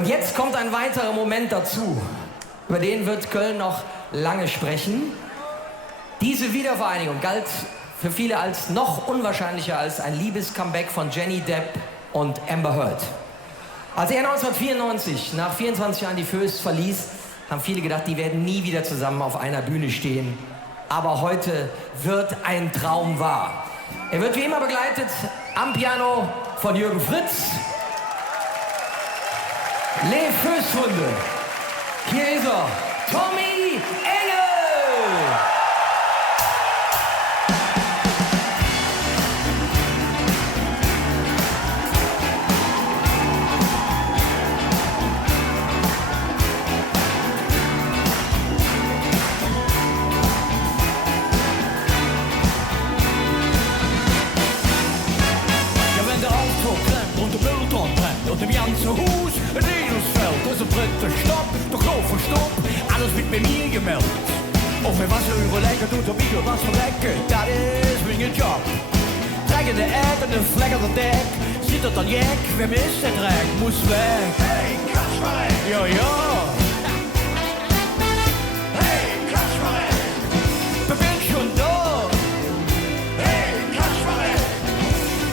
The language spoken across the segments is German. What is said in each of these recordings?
Und jetzt kommt ein weiterer Moment dazu. Über den wird Köln noch lange sprechen. Diese Wiedervereinigung galt für viele als noch unwahrscheinlicher als ein Liebescomeback von Johnny Depp und Amber Heard. Als er 1994 nach 24 Jahren die Föst verließ, haben viele gedacht, die werden nie wieder zusammen auf einer Bühne stehen. Aber heute wird ein Traum wahr. Er wird wie immer begleitet am Piano von Jürgen Fritz. Les Fösthunde. Hier ist er, Tommy Engel! Und im ganzen Haus ein Edelsfeld, das ist ein dritter Stock, der Knopf und Stopp, alles wird bei mir gemeldet. Auch wenn Wasser überlegen tut, ob ich was verlecken, das ist mein Job. Trekken de Eck und den Fleck auf der Deck, sieht er dann Jack, wem ist der Dreck, muss weg. Hey, Kaschmarek! Ja, ja! Hey, Kaschmarek! Wer bin schon da? Hey, Kaschmarek!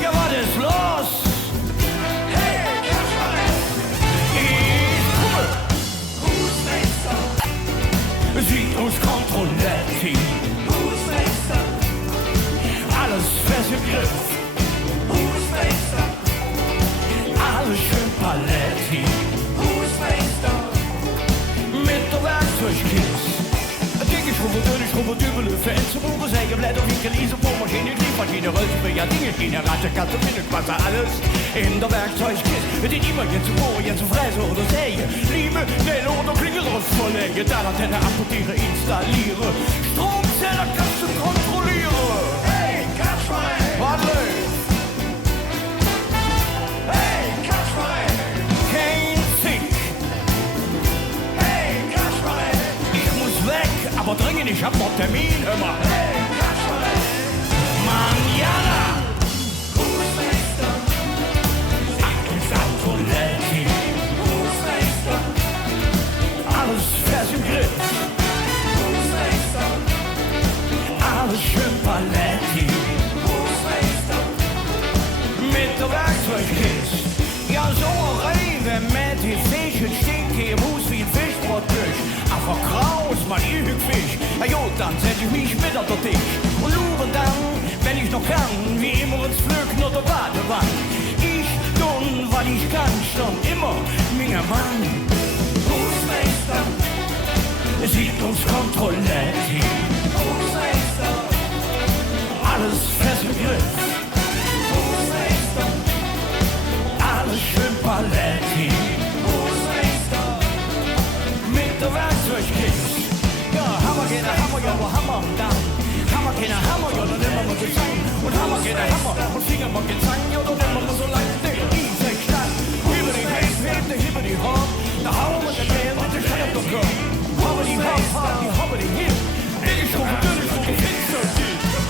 Ja, was ist los? Siedlungskontrolletti. Husmeister. Alles fest im Griff. Husmeister. Alles schön Paletti. Husmeister. Mit der Werkzeugkiste. Dicke Schrubbe, dünne Schrubbe, dübele Fensterbuche, Sägeblätter, Winkel, Isopor-Maschine, Kliefmaschine, Röllspäher, Dingeschiene, Ratte, Katze, Findelquasse, alles in der Werkzeugkiste. Die immer jetzt zu bohren, jetzt zu fräsen oder sägen, Liebe, Nelle oder Klingelrost verlänge, dann Antenne abmontiere, installiere, Stromzähler kannst du kontrollieren. Hey, Kaschwein! Warte! Hey, Kaschwein! Kein Zick! Hey, Kaschwein! Ich muss weg, aber dringend, ich hab noch Termin, hör mal. Hey, Kaschwein! Manjana! Husmeister! Siedlungskontrolletti! Husmeister! Alles fest im Griff! Husmeister! Alles schön Paletti! Husmeister! Mit der Werkzeugkiste! Ja, so ein Rewe mit die Fischen stinkt hier im Hus wie ein Fischbrotfisch. Aber kraus, man, ihr Fisch. Na jo, dann setz ich mich mit auf den Tisch. Und lure dann, wenn ich noch kann, wie immer ins Pflücken oder Badewanne. Ich tun, weil ich kann, schon immer, minger Mann. Husmeister, Siedlungskontrolletti. Husmeister, alles fest im Griff. Husmeister, alles schön Paletti. Husmeister, mit der Werkzeugkiste. Ja, Hammer, keine Hammer, ja, aber Hammer dann. Hammer, keine Hammer, ja, dann nehmen wir mal Gesang. Und Hammer, keine Hammer, und Finger mal Gesang, ja, dann nehmen wir so lang. Ich stand, über die Hälfte, über die Hop, da hauen wir den Geld mit der Stein auf den Kopf. Hopper die Hop, hopper die Hip, dicke Stufe, dünne Stufe, Finster,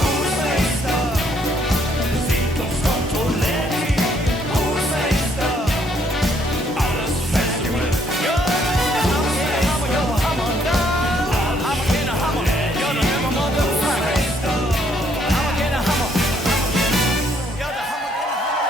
Husmeister, Siedlungskontrolletti, Husmeister, alles fest im Griff. Ja, Hammer, keine Hammer, ja, Hammer da. Hammer, keine Hammer, ja, dann nehmen wir mal den Fang. Hammer, keine Hammer. Ja, der Hammer, keine Hammer.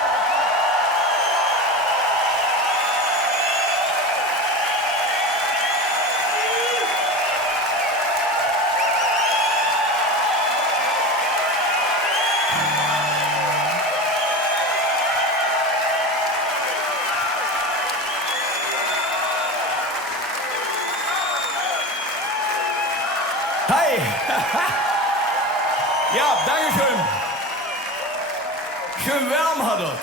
Hi! Ja, danke schön. Schön warm hat er.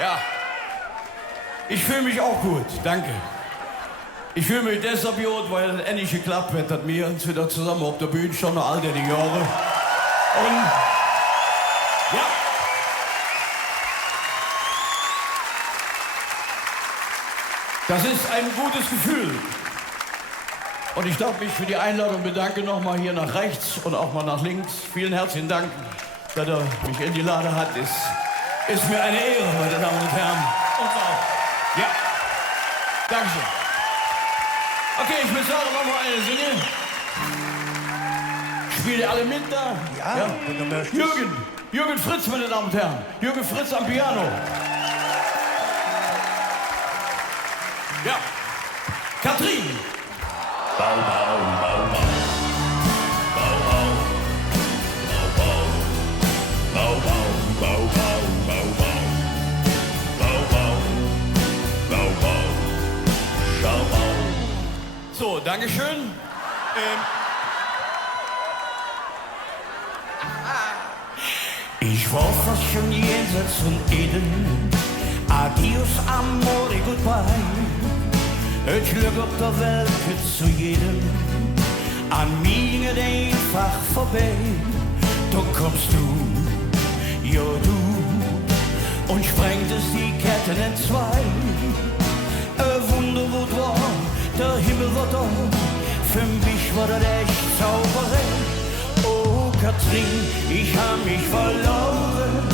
Ja. Ich fühle mich auch gut, danke. Ich fühle mich deshalb gut, weil es endlich geklappt hat, dass wir uns wieder zusammen auf der Bühne schon noch all die Jahre. Und ja. Das ist ein gutes Gefühl. Und ich darf mich für die Einladung bedanken, nochmal hier nach rechts und auch mal nach links. Vielen herzlichen Dank, dass er mich eingeladen hat. Ist mir eine Ehre, meine Damen und Herren. Und auch. Ja. Dankeschön. Okay, ich will sagen, noch mal eine singen. Spielt ihr alle mit da? Ja, wenn du möchtest. Jürgen Fritz, meine Damen und Herren. Jürgen Fritz am Piano. Ja. Katrin. Bau, bau, bau, bau. Bau, bau. Bau, bau. Bau, bau, bau, bau. Bau, bau. Bau, bau. Schau, bau. So, Dankeschön. Ich war fast schon jenseits von Eden. Adios, amore, goodbye. Het Glück op der Welt geht zu jedem an mir einfach vorbei. Da kommst du, ja du, und sprengtest die Ketten in zwei. Ein Wunder wird wahr, der Himmel war da. Für mich war das echt Zauberei. Oh Katrin, ich hab mich verloren,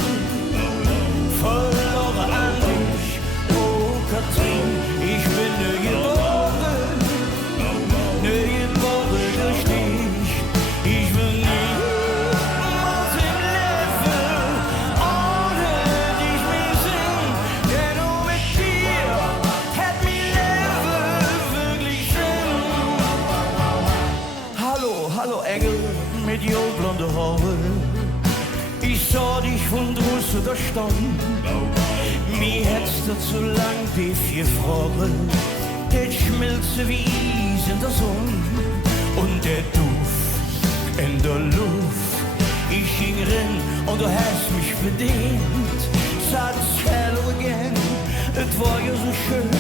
verloren an dich. Oh Katrin, ich bin ne geboren durch dich. Ich will niemals im Leben ohne dich mehr singen, denn nur mit dir hätt mein Leben wirklich Sinn. Hallo Engel mit blonde Haare. Ich sah dich von draußen da stand. Mir hättest du zu lang die vier Fragen. Das schmilzt wie Eis in der Sonne. Und der Duft in der Luft. Ich ging rein und du hast mich bedient. Satz hello again. Es war ja so schön.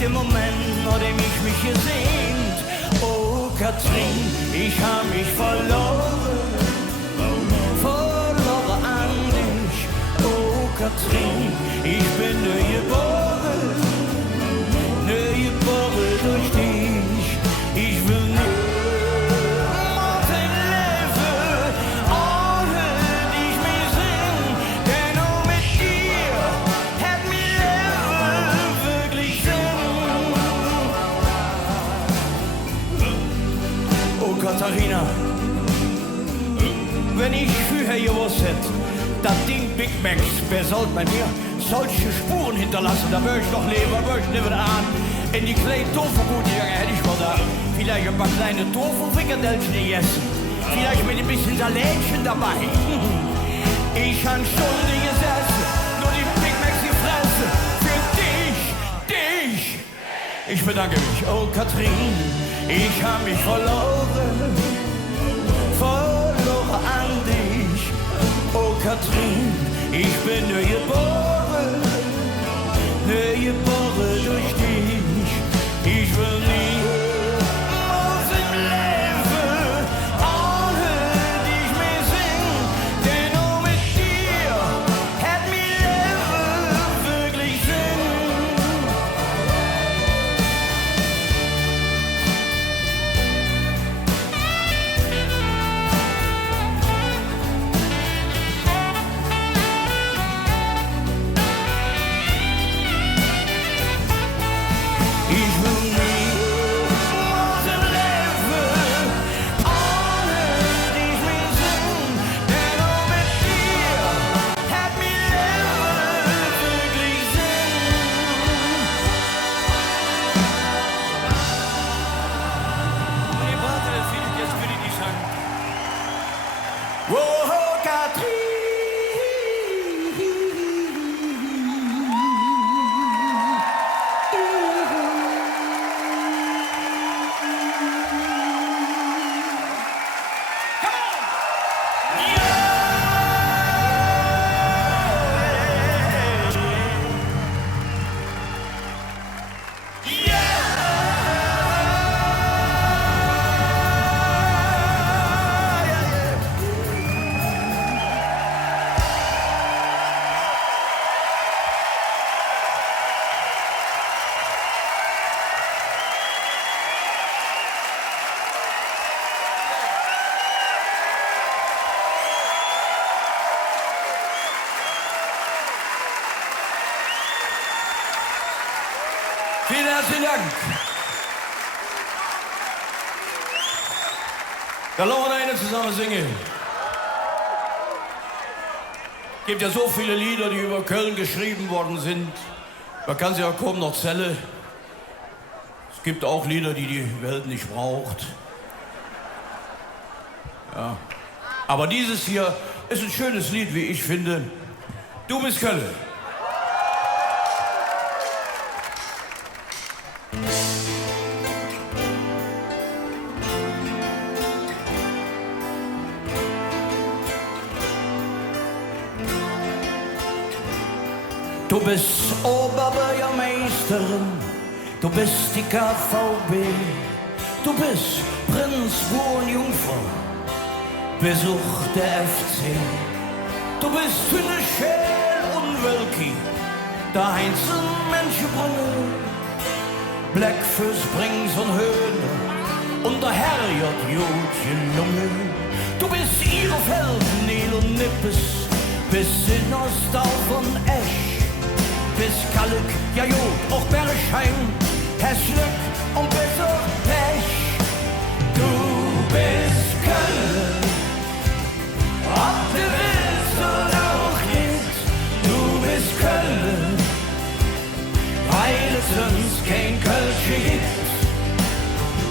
Der Moment, an dem ich mich gesehnt. Oh Katrin, ich hab mich verloren. Verloren an dich. Oh Katrin, ich bin nur geboren durch dich. Ich will niemals im Leben ohne dich mehr singen, denn nur mit dir hätt mein Leben wirklich Sinn. Oh Katharina, wenn ich früher gewusst hätte, dass Ding Big Macs besollt bei mir solche Spuren hinterlassen, da würde ich noch leben, würde ich nicht an. In die kleine Tofubude hätte ich mal da vielleicht ein paar kleine Tofu-Frikadellchen gegessen. Vielleicht mit ein bisschen Salätchen dabei. Ich hab Stunden gesessen, nur die Big Macs gefressen. Für dich. Ich bedanke mich. Oh Katrin, ich hab mich verloren an dich. Oh Katrin, ich bin nur geboren durch dich. Ich will niemals im Leben ohne dich mehr singen, denn nur mit dir hätt mein Leben wirklich Sinn. Vielen herzlichen Dank. Dann lassen wir eine zusammen singen. Es gibt ja so viele Lieder, die über Köln geschrieben worden sind. Man kann sie ja kaum noch zählen. Es gibt auch Lieder, die die Welt nicht braucht. Ja. Aber dieses hier ist ein schönes Lied, wie ich finde. Du bist Köln. Du bist Oberbürgermeisterin, du bist die KVB, du bist Prinz, Jungfrau, Besuch der FC. Du bist Hühne, Schäl und Wölki, da Heinzen Menschenbrunne, Blackfish, Brings und Höhne und der Herrjot, Jodchen, Lunge. Du bist Ihrefeld, Nil und Nippes, bis in Ostdorf und Esch. Bis Kalk, ja Jod, auch Bergheim, Heschlück und besser Pech. Du bist Köln, ob du willst oder auch nicht. Du bist Köln, weil es uns kein Kölsche gibt.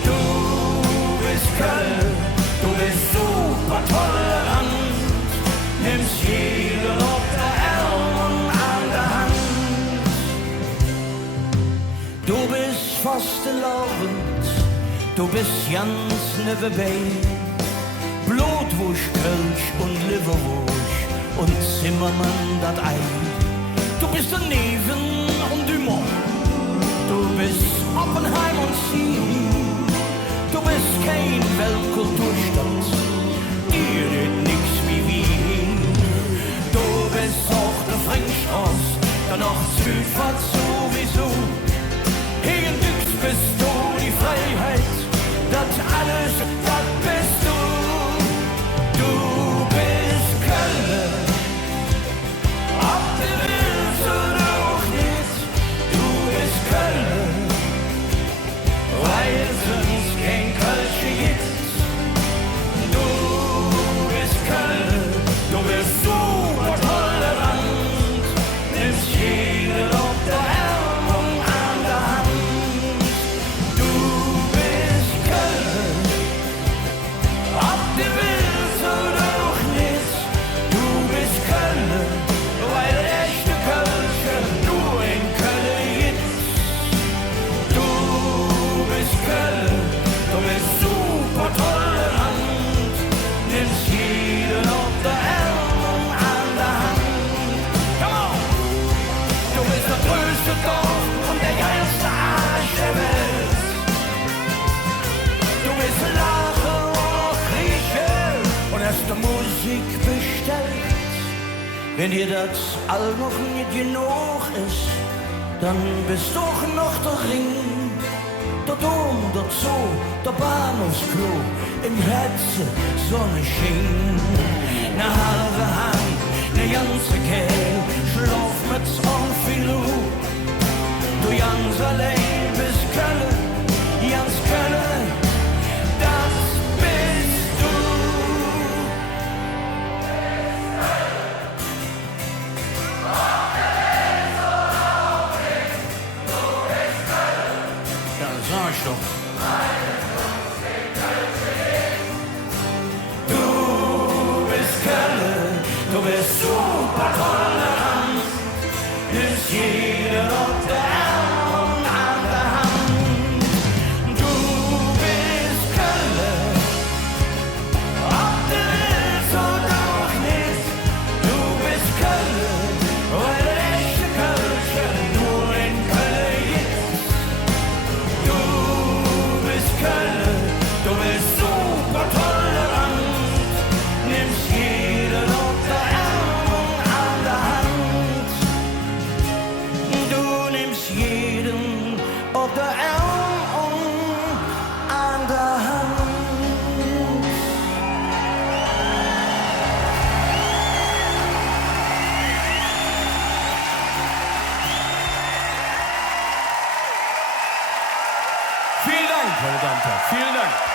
Du bist Köln, du bist super tolerant, nimmst jeden auf der Arm und an der Hand. Du bist fastenlaufend, du bist ganz nebebei. Blutwurst, Kölsch und Leberwurst und Zimmermann dat Ei. Du bist daneben und Dumont, du bist Oppenheim und Ziel. Du bist kein Weltkulturstadt, dir geht nix wie Wien. Du bist auch der Frankstraß, der Nord-Südfahrt sowieso. Gegen Düx bist du die Freiheit, das alles, das bist du. Du bist Köln, ob du willst oder auch nicht. Du bist Köln, weil es uns kein Kölsche gibt. Du bist Köln, du bist super tolerant, nimmst jeden auf der Arm und an der Hand. Du bist Köln, ob du willst oder auch nicht. Du bist Köln, weil echte Kölsche nur in Köln gibt. Du bist Köln, du bist super tolerant, nimmst jeden auf der Arm und an der Hand. Come on! Du bist der größte Dorf und der geilste Arsch der Welt. Du bist Lache und Grieche und hast die Musik bestellt. Wenn dir das all noch nicht genug ist, dann bist doch noch der Ring, der Dom, der Zoo, der Bahnhofsklo, im Herzen Sonne schien. Ne halbe Hand, ne ganze Kehl, schlaf mit Onfilu. Du ganz allein bist Köln, ganz Köln, das bist du. Ja, das sag ich doch. Du bist Köln, du bist super tolerant, nimmst jeden auf der Arm und an der Hand. Du bist Köln, ob du willst oder auch nicht. Du bist Köln, weil echte Kölsche nur in Köln gibt. Du bist Köln, du bist so Dank, meine Damen und Herren. Vielen Dank.